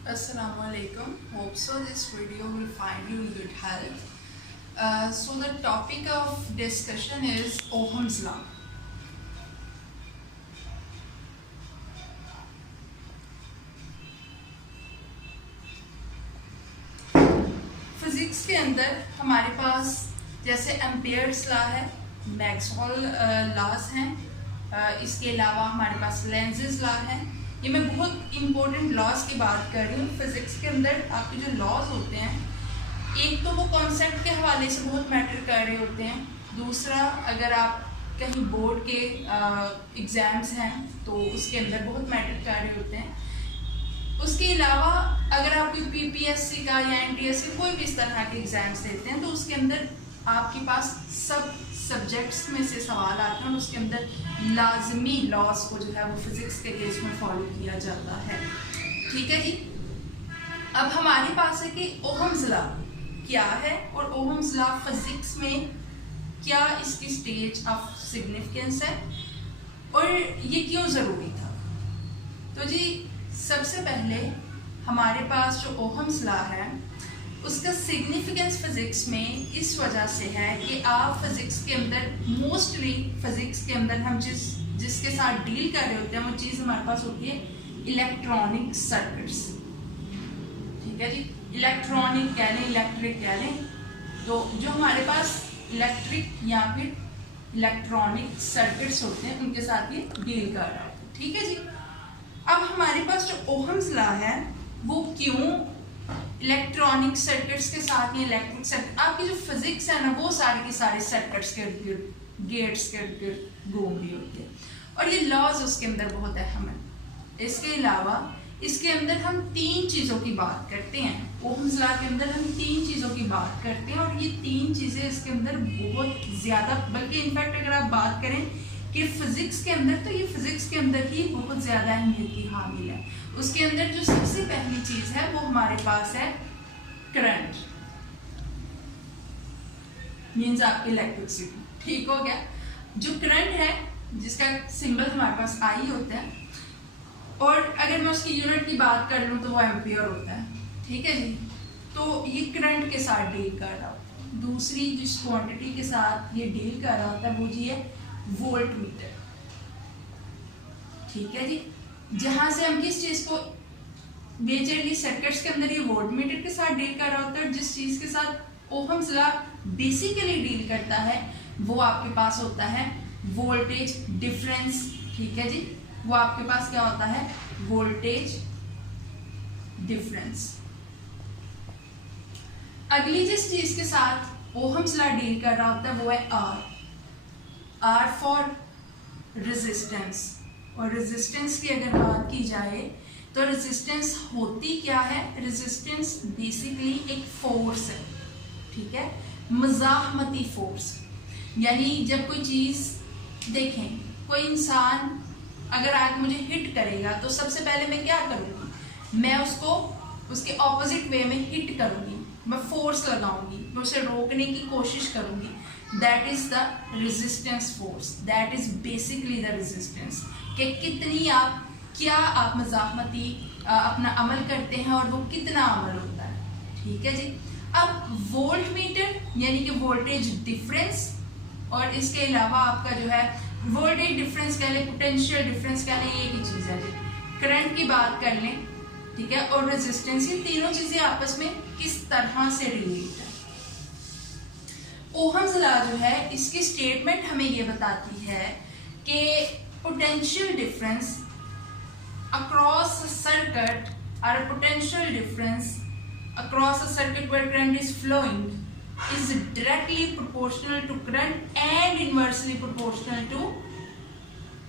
Assalamualaikum. Hope so this video will find you in good health. So the topic of discussion is Ohm's law. Physics के अंदर हमारे पास जैसे Ampere's law है, Maxwell laws हैं, इसके अलावा हमारे पास लेंजेस लॉ है। ये मैं बहुत इंपॉर्टेंट लॉज की बात कर रही हूँ। फिजिक्स के अंदर आपके जो लॉज होते हैं, एक तो वो कॉन्सेप्ट के हवाले से बहुत मैटर कर रहे होते हैं, दूसरा अगर आप कहीं बोर्ड के एग्ज़ाम्स हैं तो उसके अंदर बहुत मैटर कर रहे होते हैं। उसके अलावा अगर आप कोई पीपीएससी का या एनटीएससी कोई भी इस तरह के एग्ज़ाम्स देते हैं तो उसके अंदर आपके पास सब सब्जेक्ट्स में से सवाल आते हैं और उसके अंदर लाजमी लॉस को जो है वो फिज़िक्स के केस में फॉलो किया जाता है। ठीक है जी। अब हमारे पास है कि ओहम्स लॉ क्या है और ओहम्स लॉ फिज़िक्स में क्या इसकी स्टेज ऑफ सिग्निफिकेंस है और ये क्यों ज़रूरी था। तो जी सबसे पहले हमारे पास जो ओहम्स लॉ है उसका सिग्निफिकेंस फिज़िक्स में इस वजह से है कि आप फिज़िक्स के अंदर मोस्टली फिज़िक्स के अंदर हम जिसके साथ डील कर रहे होते हैं वो चीज़ हमारे पास होती है इलेक्ट्रॉनिक सर्किट्स। ठीक है जी। इलेक्ट्रॉनिक कह लें, इलेक्ट्रिक कह लें, तो जो हमारे पास इलेक्ट्रिक या फिर इलेक्ट्रॉनिक सर्किट्स होते हैं उनके साथ ये डील कर रहा होता है। ठीक है जी। अब हमारे पास जो ओहम्स लॉ है वो क्यों इलेक्ट्रॉनिक सर्किट्स के साथ या इलेक्ट्रिक सर्किट, आपकी जो फिजिक्स है ना वो सारे के सारे सर्किट्स के इर्द गेट्स के इर्द घूम रही होती है और ये लॉज उसके अंदर बहुत अहम है। इसके अलावा इसके अंदर हम तीन चीज़ों की बात करते हैं। ओहम्स लॉ के अंदर हम तीन चीज़ों की बात करते हैं और ये तीन चीज़ें इसके अंदर बहुत ज़्यादा, बल्कि इनफैक्ट अगर आप बात करें कि फिज़िक्स के अंदर तो ये फिज़िक्स के अंदर ही बहुत ज़्यादा अहमियत की हामिल है। उसके अंदर जो सबसे पहली चीज़ है वो हमारे पास है करंट, मीन्स आपकी इलेक्ट्रिसिटी। ठीक हो गया। जो करंट है जिसका सिंबल हमारे पास आई होता है और अगर मैं उसकी यूनिट की बात कर लूँ तो वो एम्पियर होता है। ठीक है जी। तो ये करंट के साथ डील कर रहा होता है। दूसरी जिस क्वांटिटी के साथ ये डील कर रहा होता है वो जी है वोल्ट मीटर। ठीक है जी। जहां से हम किस चीज को मेजरली सर्किट्स के अंदर ये वोल्ट मीटर के साथ डील कर रहा होता है, जिस चीज के साथ ओहम्स लॉ बेसिकली डील करता है वो आपके पास होता है वोल्टेज डिफरेंस। ठीक है जी। वो आपके पास क्या होता है, वोल्टेज डिफरेंस। अगली जिस चीज के साथ ओहम्स लॉ डील कर रहा होता है वो है आर फॉर रेजिस्टेंस। और रेजिस्टेंस की अगर बात की जाए तो रेजिस्टेंस होती क्या है, रेजिस्टेंस बेसिकली एक फोर्स है। ठीक है, मज़ाहमती फोर्स। यानी जब कोई चीज़ देखें, कोई इंसान अगर आज मुझे हिट करेगा तो सबसे पहले मैं क्या करूँगी, मैं उसको उसके ऑपोजिट वे में हिट करूँगी, मैं फोर्स लगाऊंगी, मैं उसे रोकने की कोशिश करूँगी। That is the resistance force, that is basically the resistance. कि कितनी आप क्या आप मज़ाहमती अपना अमल करते हैं और वो कितना अमल होता है। ठीक है जी। अब वोल्ट मीटर यानी कि वोल्टेज डिफरेंस और इसके अलावा आपका जो है वोल्टेज डिफरेंस कह लें, पोटेंशियल डिफरेंस कह लें, एक ही चीज़ है जी। करंट की बात कर लें, ठीक है, और रेजिस्टेंस, ये तीनों चीज़ें आपस में किस तरह से रिलेट है। ओहम्स लॉ जो है इसकी स्टेटमेंट हमें ये बताती है कि potential difference across a circuit or a potential difference across a circuit where current is flowing is directly proportional to current and inversely proportional to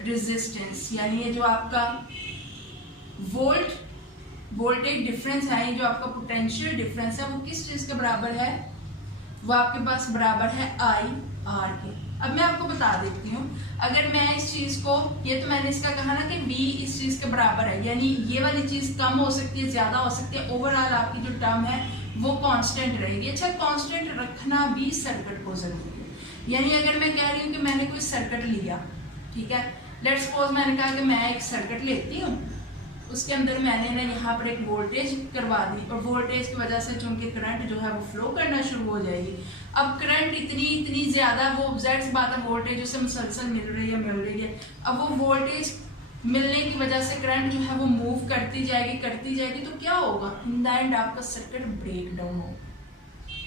resistance। यानी ये जो आपका वोल्टेज डिफरेंस है, जो आपका पोटेंशियल डिफरेंस है, वो किस चीज़ के बराबर है, वो आपके पास बराबर है आई आर के। अब मैं आपको बता देती हूँ, अगर मैं इस चीज़ को, ये तो मैंने इसका कहा ना कि V इस चीज़ के बराबर है, यानी ये वाली चीज़ कम हो सकती है, ज़्यादा हो सकती है, ओवरऑल आपकी जो टर्म है वो कांस्टेंट रहेगी। अच्छा, कांस्टेंट रखना भी सर्किट को ज़रूरी है। यानी अगर मैं कह रही हूँ कि मैंने कोई सर्किट लिया, ठीक है, लेट्स सपोज मैंने कहा कि मैं एक सर्किट लेती हूँ, उसके अंदर मैंने ना यहाँ पर एक वोल्टेज करवा दी और वोल्टेज की वजह से चूंकि करंट जो है वो फ्लो करना शुरू हो जाएगी। अब करंट इतनी ज़्यादा, वो ज़ाहिर सी बात है वोल्टेज उसे मुसलसल मिल रही है। अब वो वोल्टेज मिलने की वजह से करंट जो है वो मूव करती जाएगी तो क्या होगा, इन द एंड आपका सर्किट ब्रेक डाउन होगा।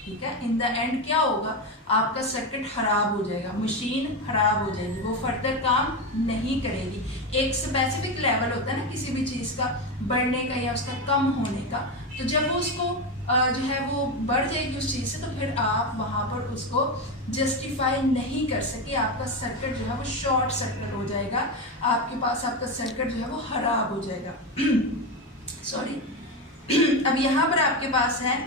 ठीक है, इन द एंड क्या होगा, आपका सर्किट खराब हो जाएगा, मशीन खराब हो जाएगी, वो फर्दर काम नहीं करेगी। एक स्पेसिफिक लेवल होता है ना किसी भी चीज़ का बढ़ने का या उसका कम होने का, तो जब वो उसको जो है वो बढ़ जाएगी उस चीज़ से, तो फिर आप वहाँ पर उसको जस्टिफाई नहीं कर सके, आपका सर्किट जो है वो शॉर्ट सर्किट हो जाएगा, आपके पास आपका सर्किट जो है वो खराब हो जाएगा। सॉरी। अब यहाँ पर आपके पास है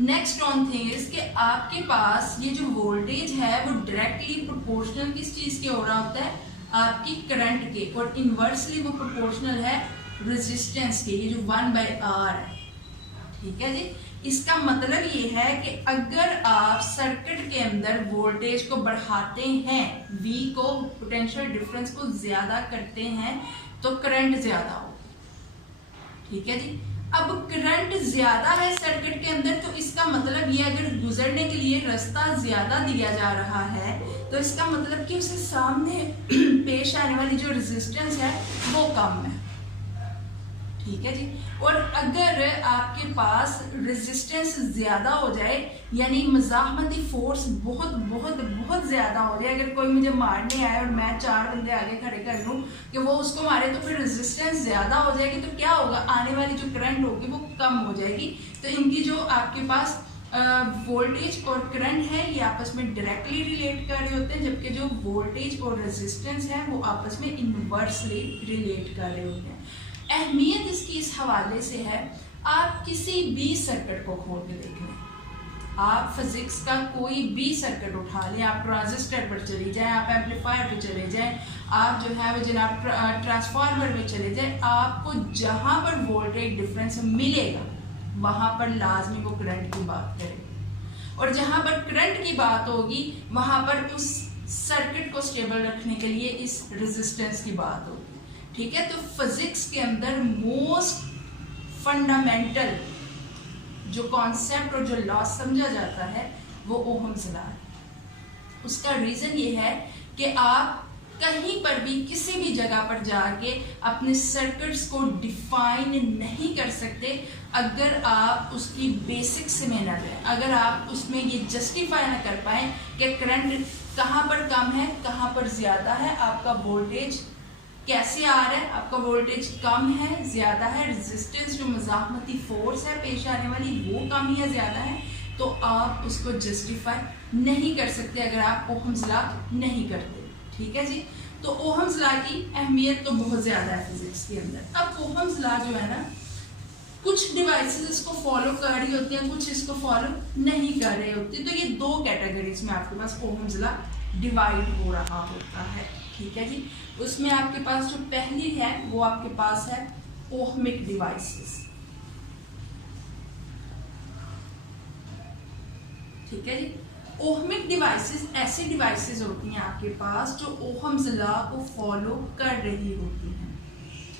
नेक्स्ट ऑन थिंग इज कि आपके पास ये जो वोल्टेज है वो डायरेक्टली प्रोपोर्शनल किस चीज़ के हो रहा होता है, आपकी करंट के, और इन्वर्सली वो प्रोपोर्शनल है रेजिस्टेंस के, ये जो 1/R है। ठीक है जी, इसका मतलब ये है कि अगर आप सर्किट के अंदर वोल्टेज को बढ़ाते हैं, V को, पोटेंशियल डिफरेंस को ज्यादा करते हैं, तो करंट ज्यादा हो। ठीक है जी, अब करंट ज्यादा है सर्किट के अंदर, तो इसका मतलब ये अगर गुजरने के लिए रास्ता ज्यादा दिया जा रहा है, तो इसका मतलब कि उसके सामने पेश आने वाली जो रेजिस्टेंस है वो कम है। ठीक है जी, और अगर आपके पास रेजिस्टेंस ज्यादा हो जाए, यानी मज़ाहमती फोर्स बहुत बहुत बहुत ज्यादा हो जाए, अगर कोई मुझे मारने आए और मैं 4 बंदे आगे खड़े कर लूं कि वो उसको मारे, तो फिर रेजिस्टेंस ज्यादा हो जाएगी, तो क्या होगा, आने वाली जो करंट होगी वो कम हो जाएगी। तो इनकी जो आपके पास वोल्टेज और करंट है ये आपस में डायरेक्टली रिलेट कर रहे होते हैं, जबकि जो वोल्टेज और रेजिस्टेंस है वो आपस में इनवर्सली रिलेट कर रहे होते हैं। अहमियत इसकी इस हवाले से है, आप किसी भी सर्किट को खोल के देख लें, आप फिजिक्स का कोई भी सर्किट उठा लें, आप ट्रांजिस्टर पर चले जाएं, आप एम्पलीफायर पर चले जाएं, आप जो है वो जनाब ट्रांसफार्मर में चले जाएं, आपको जहां पर वोल्टेज डिफरेंस मिलेगा वहां पर लाजमी वो करंट की बात करें, और जहां पर करंट की बात होगी वहां पर उस सर्किट को स्टेबल रखने के लिए इस रेजिस्टेंस की बात होगी। ठीक है, तो फिजिक्स के अंदर मोस्ट फंडामेंटल जो कॉन्सेप्ट और जो लॉ समझा जाता है वो ओहम्स लॉ है। उसका रीजन ये है कि आप कहीं पर भी किसी भी जगह पर जाके अपने सर्किट्स को डिफाइन नहीं कर सकते अगर आप उसकी बेसिक्स में ना जाए, अगर आप उसमें ये जस्टिफाई ना कर पाए कि करंट कहाँ पर कम है, कहाँ पर ज्यादा है, आपका वोल्टेज कैसे आ रहा है, आपका वोल्टेज कम है ज्यादा है, रेजिस्टेंस जो मज़ाहमती फोर्स है पेश आने वाली वो कम या ज्यादा है, तो आप उसको जस्टिफाई नहीं कर सकते अगर आप ओहम्स लॉ नहीं करते। ठीक है जी, तो ओहम्स लॉ की अहमियत तो बहुत ज्यादा है फिजिक्स के अंदर। अब ओहम्स लॉ जो है ना, कुछ डिवाइसेस इसको फॉलो कर रही होती हैं, कुछ इसको फॉलो नहीं कर रहे होते, तो ये 2 कैटेगरीज में आपके पास ओहम्स लॉ डिवाइड हो रहा होता है। ठीक है जी, उसमें आपके पास जो पहली है वो आपके पास है ओहमिक डिवाइसेस। ठीक है जी, ओहमिक डिवाइसेस ऐसी डिवाइसेस होती हैं आपके पास जो ओहम्स लॉ को फॉलो कर रही होती हैं।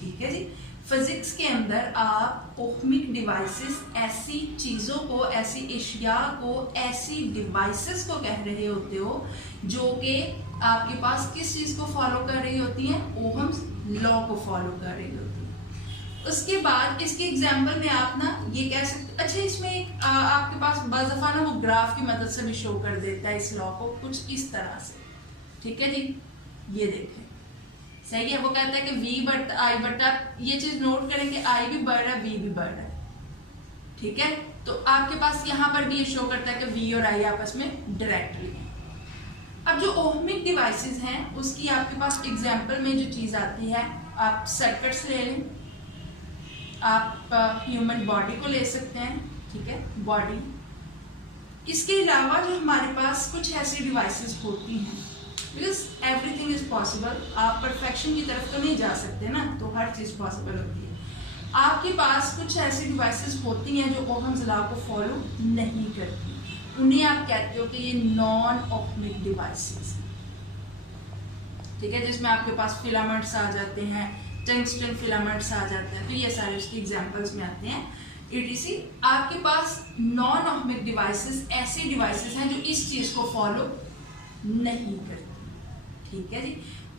ठीक है जी, फिजिक्स के अंदर आप ओहमिक डिवाइसेस ऐसी चीज़ों को, ऐसी एशिया को, ऐसी डिवाइसेस को कह रहे होते हो जो कि आपके पास किस चीज़ को फॉलो कर रही होती हैं, ओहम्स लॉ को फॉलो कर रही होती हैं। उसके बाद इसके एग्जाम्पल में आप ना ये कह सकते, अच्छा इसमें एक आपके पास बज़ दफ़ा ना वो ग्राफ की मदद से भी शो कर देता है इस लॉ को कुछ इस तरह से। ठीक है जी, ये देखें, सही है, वो कहता है कि V बटा I बटा, ये चीज नोट करें कि I भी बढ़ रहा है, V भी बढ़ रहा है। ठीक है, तो आपके पास यहाँ पर भी ये शो करता है कि V और I आपस में डायरेक्टली है। अब जो ओहमिक डिवाइसेस हैं उसकी आपके पास एग्जांपल में जो चीज आती है, आप सर्किट्स ले लें, आप ह्यूमन बॉडी को ले सकते हैं। ठीक है, बॉडी, इसके अलावा जो हमारे पास कुछ ऐसी डिवाइसेस होती हैं, बिकॉज एवरीथिंग इज पॉसिबल, आप परफेक्शन की तरफ तो नहीं जा सकते ना, तो हर चीज पॉसिबल होती है। आपके पास कुछ ऐसी डिवाइसेस होती हैं जो ओहम्स लॉ को फॉलो नहीं करती, उन्हें आप कहते हो कि ये नॉन ओहमिक डिवाइसेस। ठीक है, जिसमें आपके पास फिलामेंट्स आ जाते हैं, टंगस्टन फिलामेंट्स आ जाते हैं, तो ये सारे उसके एग्जांपल्स में आते हैं। ETC आपके पास नॉन ओहमिक डिवाइसेस ऐसी डिवाइसेस हैं जो इस चीज को फॉलो नहीं करती, ठीक है जी।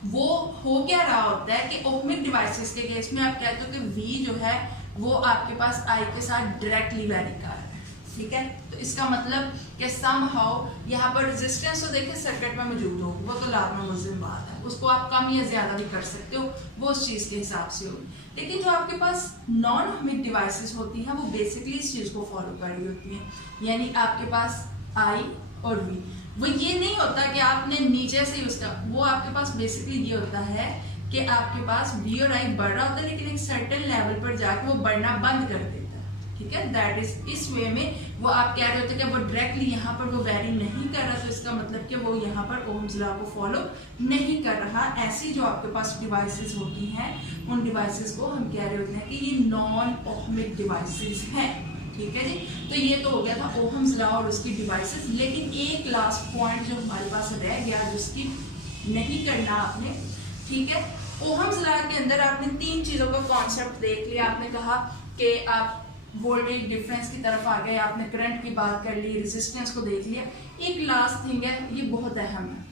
वो हो क्या रहा होता है कि ओहमिक डिवाइसेस के केस में आप कहते हो कि V जो है वो आपके पास I के साथ डायरेक्टली वैरी कर रहा है, ठीक है। तो इसका मतलब कि समहाउ यहाँ पर रेजिस्टेंस तो देखिए सर्किट में मौजूद हो, वो तो लाभ में मुल्जिम बात है, उसको आप कम या ज्यादा भी कर सकते हो, वो उस चीज के हिसाब से होगी। लेकिन जो आपके पास नॉन ओहमिक डिवाइसेस होती हैं वो बेसिकली इस चीज को फॉलो कर रही होती हैं, यानी आपके पास I और V। वो ये नहीं होता कि आपने नीचे से उसका, वो आपके पास बेसिकली ये होता है कि आपके पास V और I बढ़ रहा होता है, लेकिन एक सर्टेन लेवल पर जाकर वो बढ़ना बंद कर देता है, ठीक है। दैट इज इस वे में वो आप कह रहे होते हैं कि वो डायरेक्टली यहाँ पर वो वैरी नहीं कर रहा, तो इसका मतलब कि वो यहाँ पर ओम्स लॉ को फॉलो नहीं कर रहा। ऐसी जो आपके पास डिवाइसेस होती हैं उन डिवाइसेस को हम कह रहे होते हैं कि ये नॉन ओहमिक डिवाइसेस हैं, ठीक है जी। तो ये तो हो गया था ओहम्स लॉ और उसकी डिवाइसेस। लेकिन एक लास्ट पॉइंट जो हमारे पास रह गया जो स्किप नहीं करना आपने, ठीक है। ओहम्स लॉ के अंदर आपने 3 चीजों का कॉन्सेप्ट देख लिया। आपने कहा कि आप वोल्टेज डिफरेंस की तरफ आ गए, आपने करंट की बात कर ली, रेजिस्टेंस को देख लिया। एक लास्ट थिंग है, ये बहुत अहम है,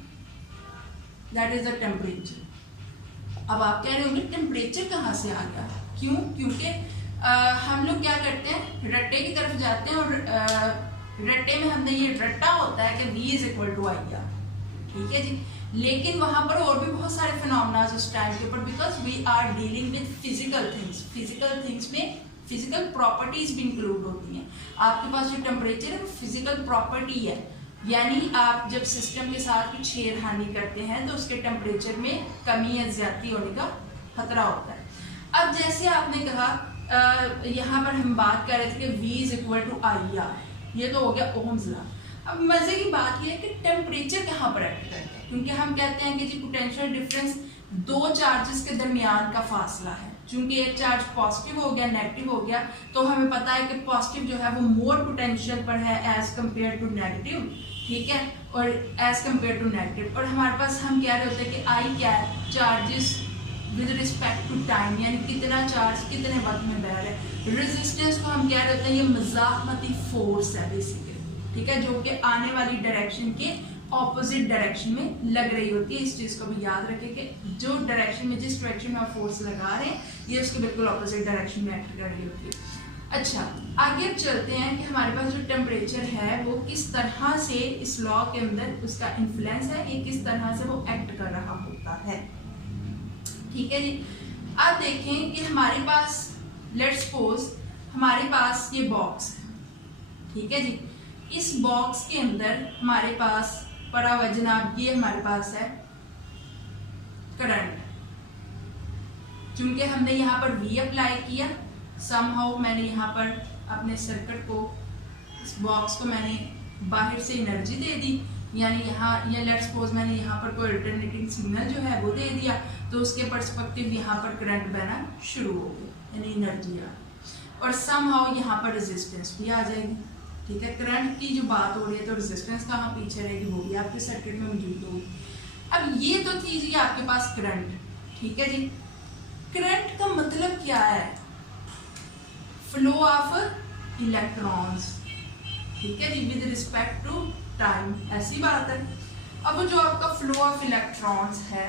दैट इज द टेम्परेचर। अब आप कह रहे होंगे टेम्परेचर कहाँ से आ गया, क्यों? क्योंकि हम लोग क्या करते हैं, रट्टे की तरफ जाते हैं और रट्टे में हमने ये रट्टा होता है कि V = IR, ठीक है जी। लेकिन वहां पर और भी बहुत सारे फिनोमेना उस टाइम के ऊपर, because we are dealing with physical things. Physical things में फिजिकल प्रॉपर्टीज भी इंक्लूड होती हैं। आपके पास जो टेम्परेचर है वो फिजिकल प्रॉपर्टी है, यानी आप जब सिस्टम के साथ कुछ छेड़खानी करते हैं तो उसके टेम्परेचर में कमी या ज्यादती होने का खतरा होता है। अब जैसे आपने कहा यहाँ पर हम बात कर रहे थे कि V = IR, ये तो हो गया ओम्स लॉ। अब मजे की बात यह है कि टेम्परेचर कहाँ पर एक्ट करता है, क्योंकि हम कहते हैं कि जी पोटेंशियल डिफरेंस 2 चार्जेस के दरमियान का फासला है। चूंकि एक चार्ज पॉजिटिव हो गया, नेगेटिव हो गया, तो हमें पता है कि पॉजिटिव जो है वो मोर पोटेंशियल पर है एज कम्पेयर टू नेगेटिव, ठीक है, और एज कम्पेयर टू नेगेटिव। और हमारे पास हम कह रहे होते हैं कि I क्या है, charges with respect to time, यानी कितना चार्ज कितने वक्त में बह रहा है। रेजिस्टेंस को हम कह रहे होते हैं ये मज़ाहमती फोर्स है बेसिकली, ठीक है, जो कि आने वाली डायरेक्शन के ऑपोजिट डायरेक्शन में लग रही होती है। इस चीज को भी याद रखें कि जो डायरेक्शन में, जिस डायरेक्शन में आप फोर्स लगा रहे हैं, ये उसके बिल्कुल ऑपोजिट डायरेक्शन में एक्ट कर रही होती है। अच्छा, आगे अब चलते हैं कि हमारे पास जो टेम्परेचर है वो किस तरह से इस लॉ के अंदर उसका इन्फ्लुएंस है, ये किस तरह से वो एक्ट कर रहा होता है, ठीक है जी। अब देखें कि हमारे पास, लेट्स सपोज हमारे पास ये बॉक्स है, ठीक है जी। इस बॉक्स के अंदर हमारे पास पड़ा हुआ जनाब, ये हमारे पास है करंट। क्योंकि हमने यहाँ पर V अप्लाई किया, समहाउ मैंने यहाँ पर अपने सर्किट को, इस बॉक्स को मैंने बाहर से एनर्जी दे दी, यानी यहाँ या लेट्स सपोज मैंने यहाँ पर कोई अल्टरनेटिंग सिग्नल जो है वो दे दिया, तो उसके पर्सपेक्टिव यहाँ पर करंट बहना शुरू हो गया, यानी एनर्जी आ, और समहाउ यहाँ पर रेजिस्टेंस भी आ जाएगी, ठीक है। करंट की जो बात हो रही है तो रेजिस्टेंस कहाँ पीछे रहेगी, वो भी आपके सर्किट में मौजूद होगी। अब ये तो थी जी आपके पास करंट, ठीक है जी। करंट का मतलब क्या है, फ्लो ऑफ इलेक्ट्रॉन्स, ठीक है जी, विद रिस्पेक्ट टू टाइम, ऐसी बात है। अब जो आपका फ्लो ऑफ इलेक्ट्रॉन्स है,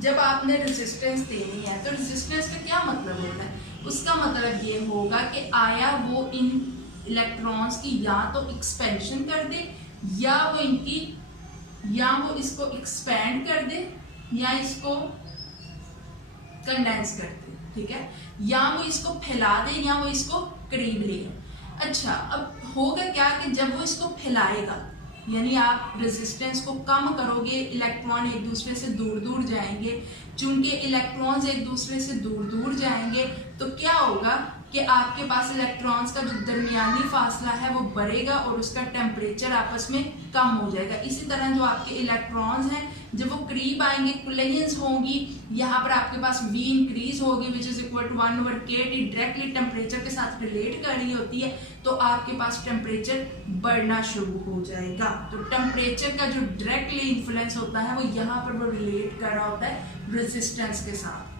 जब आपने रेजिस्टेंस देनी है तो रेजिस्टेंस का क्या मतलब होता है, उसका मतलब ये होगा कि आया वो इन इलेक्ट्रॉन्स की या तो एक्सपेंशन कर दे, या वो इनकी, या वो इसको एक्सपैंड कर दे, या इसको कंडेंस कर दे, ठीक है, या वो इसको फैला दे, या वो इसको करीब ले। अच्छा, अब होगा क्या कि जब वो इसको फैलाएगा, यानी आप रेजिस्टेंस को कम करोगे, इलेक्ट्रॉन एक दूसरे से दूर दूर जाएंगे। चूंकि इलेक्ट्रॉन्स एक दूसरे से दूर दूर जाएंगे तो क्या होगा कि आपके पास इलेक्ट्रॉन्स का जो दरमियानी फासला है वो बढ़ेगा और उसका टेम्परेचर आपस में कम हो जाएगा। इसी तरह जो आपके इलेक्ट्रॉन्स हैं जब वो करीब आएंगे, कोलिजन्स होंगी, यहाँ पर आपके पास V इंक्रीज होगी which is equal to 1/kT, directly temperature के साथ रिलेट कर रही होती है, तो आपके पास टेम्परेचर बढ़ना शुरू हो जाएगा। तो टेम्परेचर का जो डायरेक्टली इन्फ्लुएंस होता है वो यहाँ पर वो रिलेट कर रहा होता है रेजिस्टेंस के साथ।